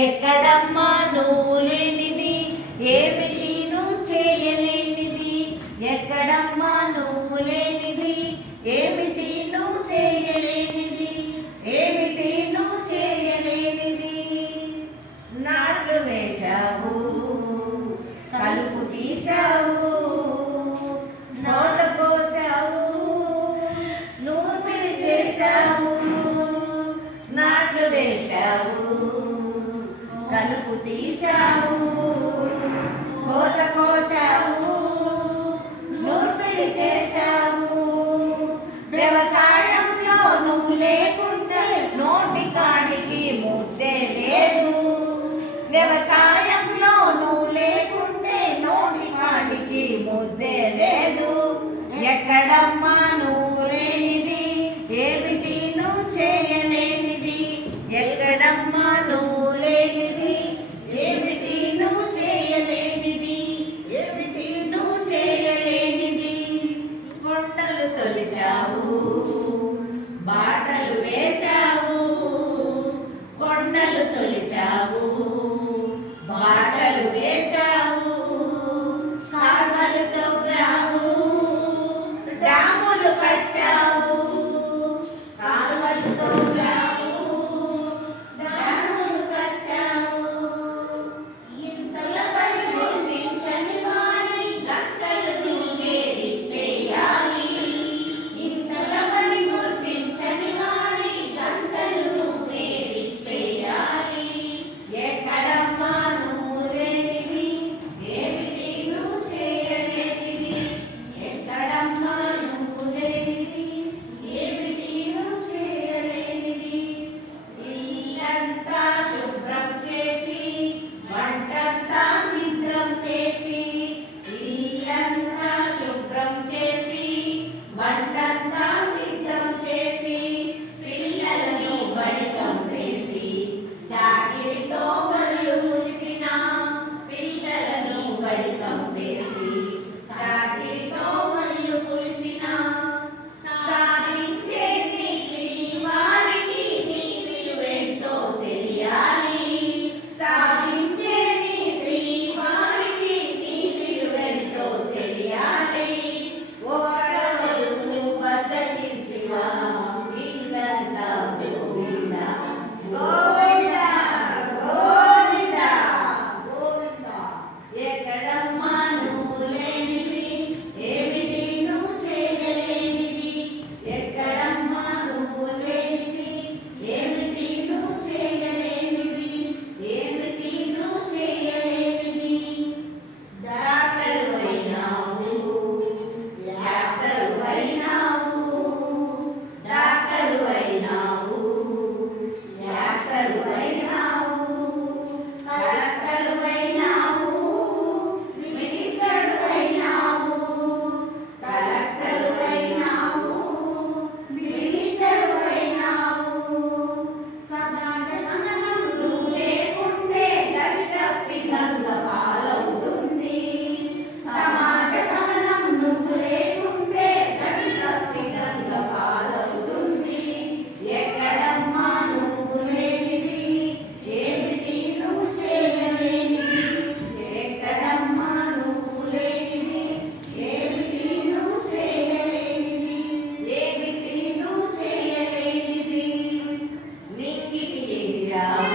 ఎక్కడమ్మా నువ్వు లేనిది, ఏమిటి నువ్వు చేయలేనిది. ఎక్కడమ్మా నువ్వు లేనిది, ఏమిటి నువ్వు చేయలేనిది. ఏమిటి నువ్వు చేయలేనిది. నాట్లు వేశావు, కలుపు తీశావు, నోట పోసావు, నూర్పిడి చేశావు. నాట్లు వేశావు, కలుపు తీశావు, కోత కోసావు, నూర్పిడి చేశావు. వ్యవసాయంలో నువ్వు లేకుంటే నోటి కాడికి ముద్దే లేదు. వ్యవసాయంలో నువ్వు లేకుంటే నోటి కాడికి ముద్దే లేదు. ఎక్కడమ్మా నువ్వు లేనిది, ఏమిటి నువ్వు చేయలేనిది. ఎక్కడమ్మా నువ్వు లేనిది, ఏమిటి నువ్వు చేయలేనిది. ఏమిటి నువ్వు చేయలేనిది. కొండలు తొలిచావు, బాటలు వేశావు. కొండలు తొలిచావు, బాటలు వేశావు, కాలువలు తవ్వావు, డ్యాములు కట్టావు. కాలువలు తవ్వావు, డ్యాములు కట్టావు. ఇంతల పని గుర్తించని వారి గంటలు నువ్వే విప్పేయాలి. ఇంతల పని గుర్తించని వారి గంటలు నువ్వే విప్పేయాలి. ఎక్కడమ్మా నువ్వు లేనిది, ఏమిటి నువ్వు చేయలేనిది. ఎక్కడమ్మా నువ్వు లేనిది, ఏమిటి నువ్వు చేయలేనిది. ఇల్లంతా శుభ్రం చేసి, వంటంతా సిద్ధం చేసి. ఇల్లంతా శుభ్రం చేసి, వంటంతా సిద్ధం చేసి. పిల్లలను బడి పంపేసి, చాకిరితో ఒళ్ళు మురిసిన. పిల్లలను బడి పంపేసి, చాకిరితో ఒళ్ళు పులిసిన. సాధించేసి శ్రీవారికి నీ విలువెంతో తెలియాలి. సాధించేది శ్రీవారికి నీ విలువెంతో తెలియాలి. ఒకరోజు బద్దకిచ్చివా, ఇల్లంతా గోవింద గోవింద గోవింద గోవింద. ఎక్కడమ్మా నువ్వు లేనిది, ఏమిటి నువ్వు చేయలేనిది. ఎక్కడమ్మా నువ్వు లేనిది, ఏమిటి నువ్వు చేయలేనిది. ఏమిటి నువ్వు చేయలేనిది. డాక్టరు అయినావు, డాక్టరు అయినావు, డాక్టరు అయినావు, డాక్టరు అయినావు, కలెక్టరు అయినావు, మినిస్టరు అయినావు. కలెక్టరు అయినావు, మినిస్టరు అయినావు. సమాజ గమనం నువ్వు లేకుంటే గతి తప్పి గంగ పాలవుతుంది. సమాజ గమనం నువ్వు లేకుంటే గతి తప్పి గంగ పాలవుతుంది. ఎక్కడమ్మా నువ్వు లేనిది, ఏమిటి నువ్వు చేయలేనిది. ఎక్కడమ్మా నువ్వు లేనిది, ఏమిటి నువ్వు చేయలేనిది. ఏమిటి నువ్వు చేయలేనిది. నింగికి ఎగిరావు,